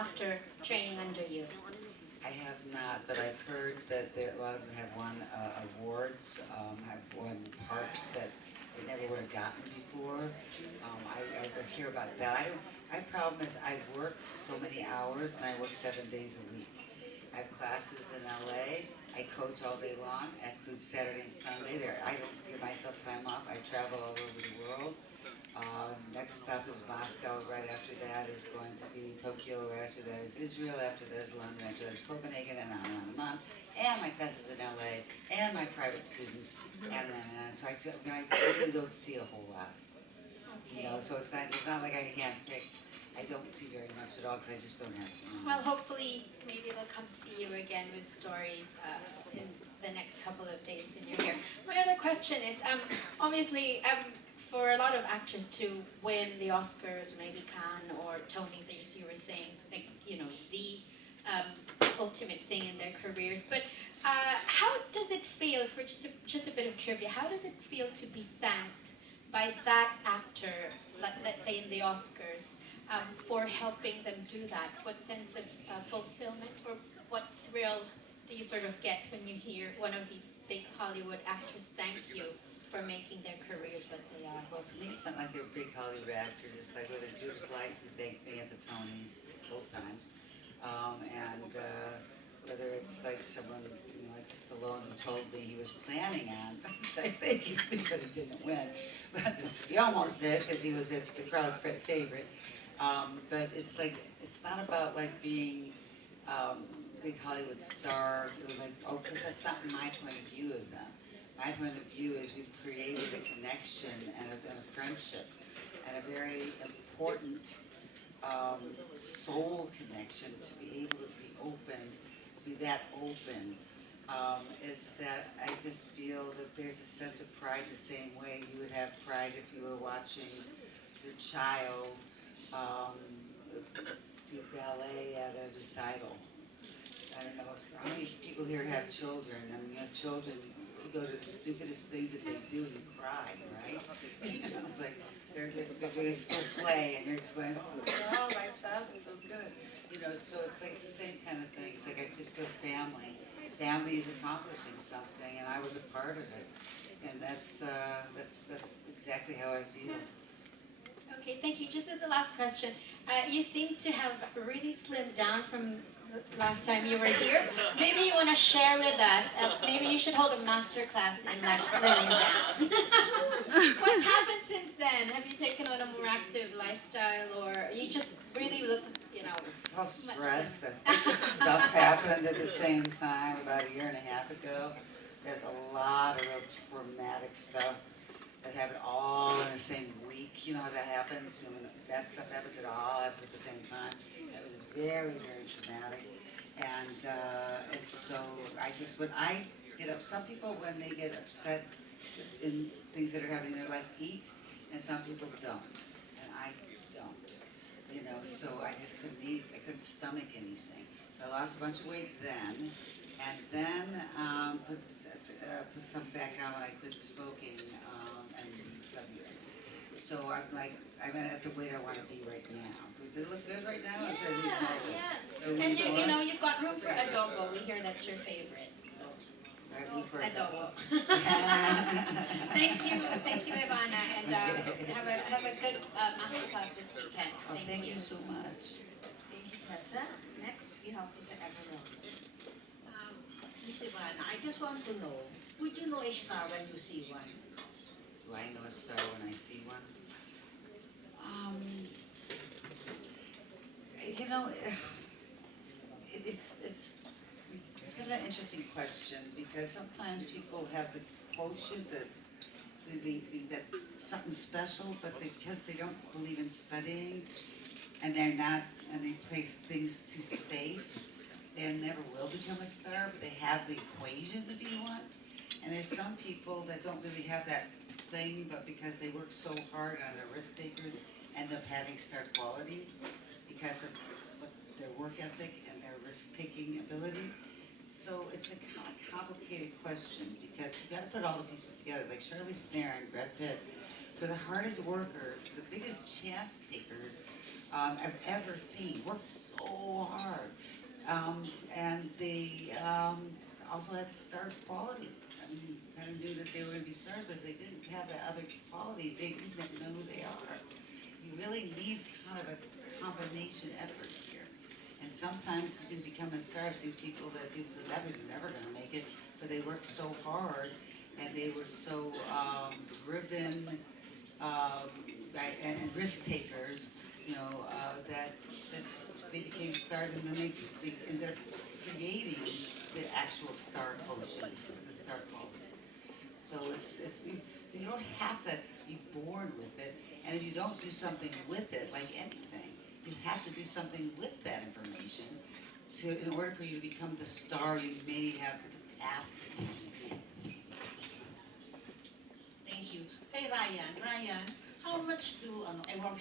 after training under you? I have not, but I've heard that a lot of them have won awards, have won parts that they never would have gotten before. I hear about that. My problem is I work so many hours and I work 7 days a week. I have classes in LA. I coach all day long. I include Saturday and Sunday. I don't give myself time off. I travel all over the world. Next stop is Moscow. Right after that is going to be Tokyo. Right after that is Israel. After that is London. After that is Copenhagen, and on and on and on. And my classes in LA, and my private students, and on and on. So I really don't see a whole lot. Okay. You know, so it's not like I handpicked. I don't see very much at all because I just don't have. Well, hopefully, maybe they'll come see you again with stories in the next couple of days when you're here. My other question is, obviously, for a lot of actors to win the Oscars, maybe Cannes or Tonys, as you were saying, like, you know, the ultimate thing in their careers. But how does it feel, for just a bit of trivia, how does it feel to be thanked by that actor, let's say in the Oscars, for helping them do that? What sense of fulfillment or what thrill do you sort of get when you hear one of these big Hollywood actors thank you for making their careers what they are? Well, to me, it's not like they're big Hollywood actors. It's like whether Judith Light, who thanked me at the Tonys both times, and whether it's like someone, you know, like Stallone, who told me he was planning on saying thank you because he didn't win, but he almost did because he was the crowd favorite. But it's like, it's not about like being big Hollywood star, like, oh, because that's not my point of view of them. My point of view is we've created a connection and a friendship and a very important soul connection to be able to be open, to be that open, is that I just feel that there's a sense of pride the same way you would have pride if you were watching your child do ballet at a recital. I don't know how many people here have children. I mean, you have children, you go to the stupidest things that they do and you cry, right? You know, it's like they're doing a school play and you're just going, oh, my child is so good. You know, so it's like the same kind of thing. It's like I just feel family. Family is accomplishing something, and I was a part of it. And that's exactly how I feel. Okay, thank you. Just as a last question, you seem to have really slimmed down from the last time you were here. Maybe you want to share with us, maybe you should hold a master class in like slimming down. What's happened since then? Have you taken on a more active lifestyle, or you just really look, you know, it's all stress. A bunch of stuff happened at the same time about a year and a half ago. There's a lot of real traumatic stuff that happened all in the same week. You know how that happens? You know, when bad stuff happens, it all happens at the same time. It was very, very traumatic. And so I just, when I get up, some people when they get upset in things that are happening in their life eat, and some people don't. And I don't. You know, so I just couldn't eat, I couldn't stomach anything. So I lost a bunch of weight then, and then put some back on when I quit smoking in February. So I'm at the weight I want to be right now. Does it look good right now? Yeah, or should I lose more? yeah. And you know, you've got room for adobo. We hear that's your favorite. So. I have room for adobo. Thank you, Ivana, and have a good masterclass this weekend. Thank you so much. Thank you, Tessa. Next, we have Tita Emerald. Miss Ivana, I just want to know, would you know a star when you see one? Do I know a star when I see one? You know, it's kind of an interesting question because sometimes people have the quotient that something special, but because they don't believe in studying and they're not, and they play things too safe, they never will become a star, but they have the equation to be one. And there's some people that don't really have that thing, but because they work so hard on their risk takers, end up having star quality because of their work ethic and their risk-taking ability. So it's a kind of complicated question because you've got to put all the pieces together. Like Charlize Theron, Brad Pitt, for the hardest workers, the biggest chance takers, I've ever seen. Worked so hard. And they also had star quality. I mean, kind of knew that they were going to be stars, but if they didn't have that other quality, they didn't know who they are. You really need kind of a combination effort here. And sometimes you can become a star. I've seen people said that was never going to make it, but they worked so hard and they were so driven and risk takers, that they became stars, and then they ended up creating the actual star quotient, the star quality. So you don't have to be born with it, and if you don't do something with it, like anything, you have to do something with that information in order for you to become the star you may have the capacity to be. Thank you. Hey Ryan, how much do a workshop